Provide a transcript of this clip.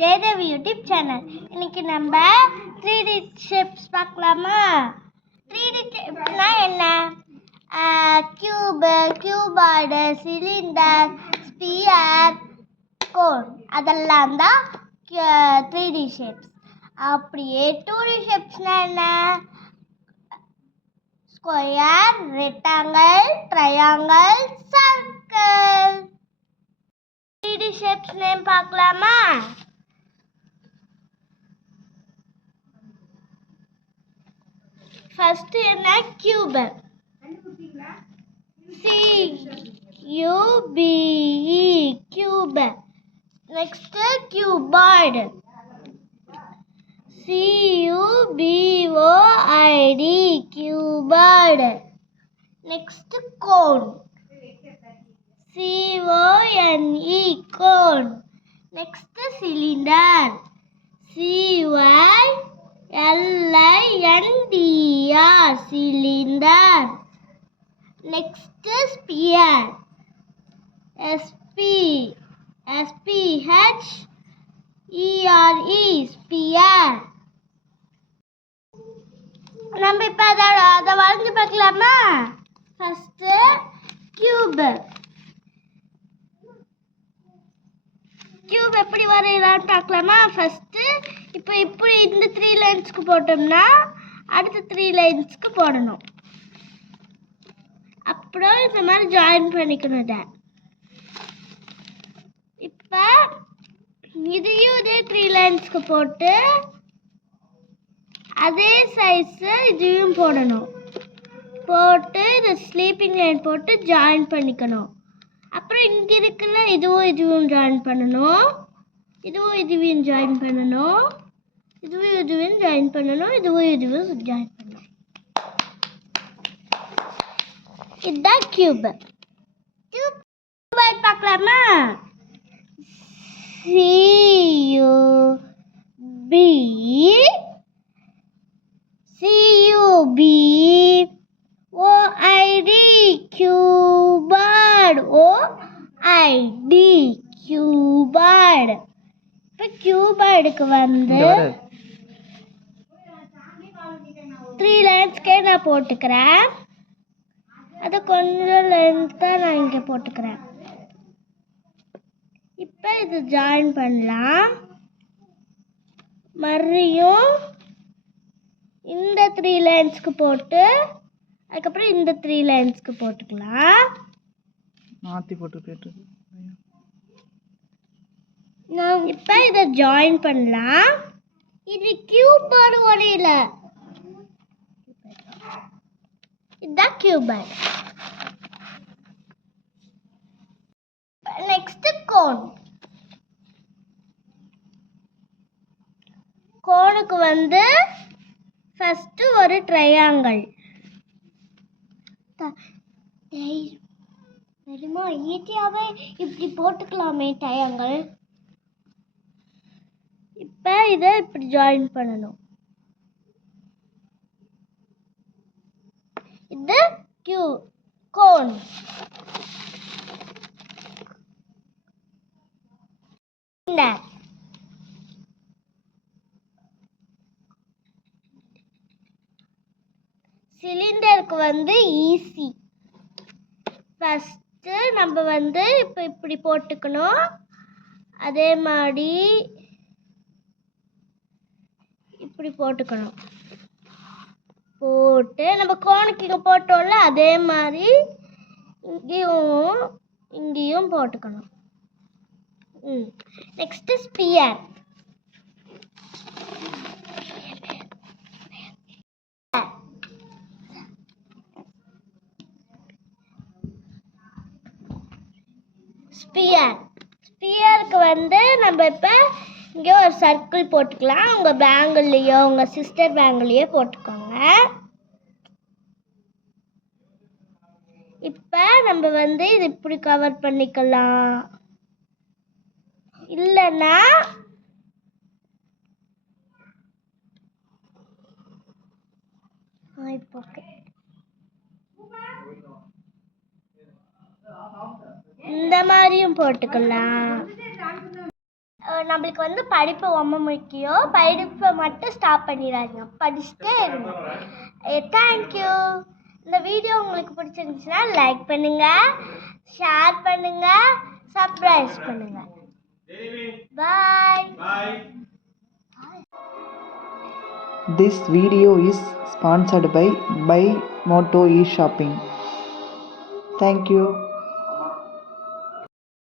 Jayadevi YouTube channel. இன்னைக்கு நம்ம 3D shapes பார்க்கலாமா? 3D ஷேப்ஸ்னா என்ன? Cube, cuboid, cylinder, sphere, cone, அதெல்லாம் தான் 3D ஷேப்ஸ். அப்படியே 2D ஷேப்ஸ்னா என்ன? Square, rectangle, triangle, circle. 3D shapes name பார்க்கலாமா? ஃபர்ஸ்ட் என்ன? Cube, CUBE, cube. Next cuboid, CUBOID, cuboid. Next cone, CONE, cone. Next cylinder, CYLINDR, cylinder. Next sphere, SPHERE, sphere. நம்ம இப்போ அதை வரைஞ்சு பார்க்கலாமா? ஃபர்ஸ்ட் கியூப் எப்படி வரையலாம்னு பார்க்கலாமா? ஃபர்ஸ்ட் இப்போ இப்படி இந்த 3 லைன்ஸ்க்கு போட்டோம்னா அடுத்த 3 லைன்ஸ்க்கு போடணும். அப்புறம் இந்த மாதிரி ஜாயின் பண்ணிக்கணும். இதை இப்போ இதையும் இதே 3 லைன்ஸ்க்கு போட்டு அதே சைஸ் இதையும் போடணும். போட்டு இதை ஸ்லீப்பிங் லைன் போட்டு ஜாயின் பண்ணிக்கணும். அப்புறம் இங்கே இருக்குல்ல, இதுவும் ஜாயின் பண்ணணும். இதுவும் ஜாயின் பண்ணணும். இதுவும் ஜாயின் பண்ணணும். இதுவும் ஜாயின் பண்ணணும். இதுதான் கியூப். கியூபாய்டு பார்க்கலாமா? CUBOID, cuboid. OID, cuboid. இப்போ கியூபாய்டுக்கு வந்து 3 லைன்ஸ்க்கே நான் போட்டுக்கிறேன். அது கொஞ்சம் லென்த்தாக நான் இங்கே போட்டுக்கிறேன். இப்போ இது ஜாயின் பண்ணலாம். மறுபடியும் இந்த 3 லைன்ஸ்க்கு போட்டு அதுக்கப்புறம் இந்த 3 லைன்ஸ்க்கு போட்டுக்கலாம். மாற்றி போட்டு இப்போ இதை ஜாயின் பண்ணலாம். இது கியூபாய்டு வரையில. இதுதான் கியூபாய்டு. Next cone. கோனுக்கு வந்து ஃபர்ஸ்ட் ஒரு ட்ரையாங்கிள். தெரியுமா, ஈஸியாகவே இப்படி போட்டுக்கலாமே ட்ரையாங்கிள். இப்போ இதை இப்படி ஜாயின் பண்ணணும். இது கோன். சிலிண்டருக்கு வந்து ஈஸி. ஃபர்ஸ்ட் நம்ம வந்து இப்போ இப்படி போட்டுக்கணும். அதே மாதிரி இப்படி போட்டுக்கணும். போட்டு நம்ம கோனுக்கு இங்கே போட்டோம்ல, அதே மாதிரி இங்கேயும் போட்டுக்கணும். Next sphere. ஸ்பியருக்கு வந்து நம்ம இப்போ இங்கே ஒரு சர்க்கிள் போட்டுக்கலாம். உங்கள் பேங்கிள்லேயோ உங்கள் சிஸ்டர் பேங்கிள்லேயோ போட்டுக்கோங்க. இப்போ நம்ம வந்து இது இப்படி கவர் பண்ணிக்கலாம். இல்லைன்னா இந்த மாதிரியும் போட்டுக்கலாம். நம்மளுக்கு வந்து படிப்பு ரொம்ப முக்கியம். படிப்பை மட்டும் ஸ்டாப் பண்ணிடாதீங்க, படிச்சுட்டே இருங்க. தேங்க்யூ. இந்த வீடியோ உங்களுக்கு பிடிச்சிருந்துச்சுன்னா லைக் பண்ணுங்க, ஷேர் பண்ணுங்க, சப்ஸ்கிரைப் பண்ணுங்க. பாய். This video is sponsored by Buy Moto eShopping. Thank you.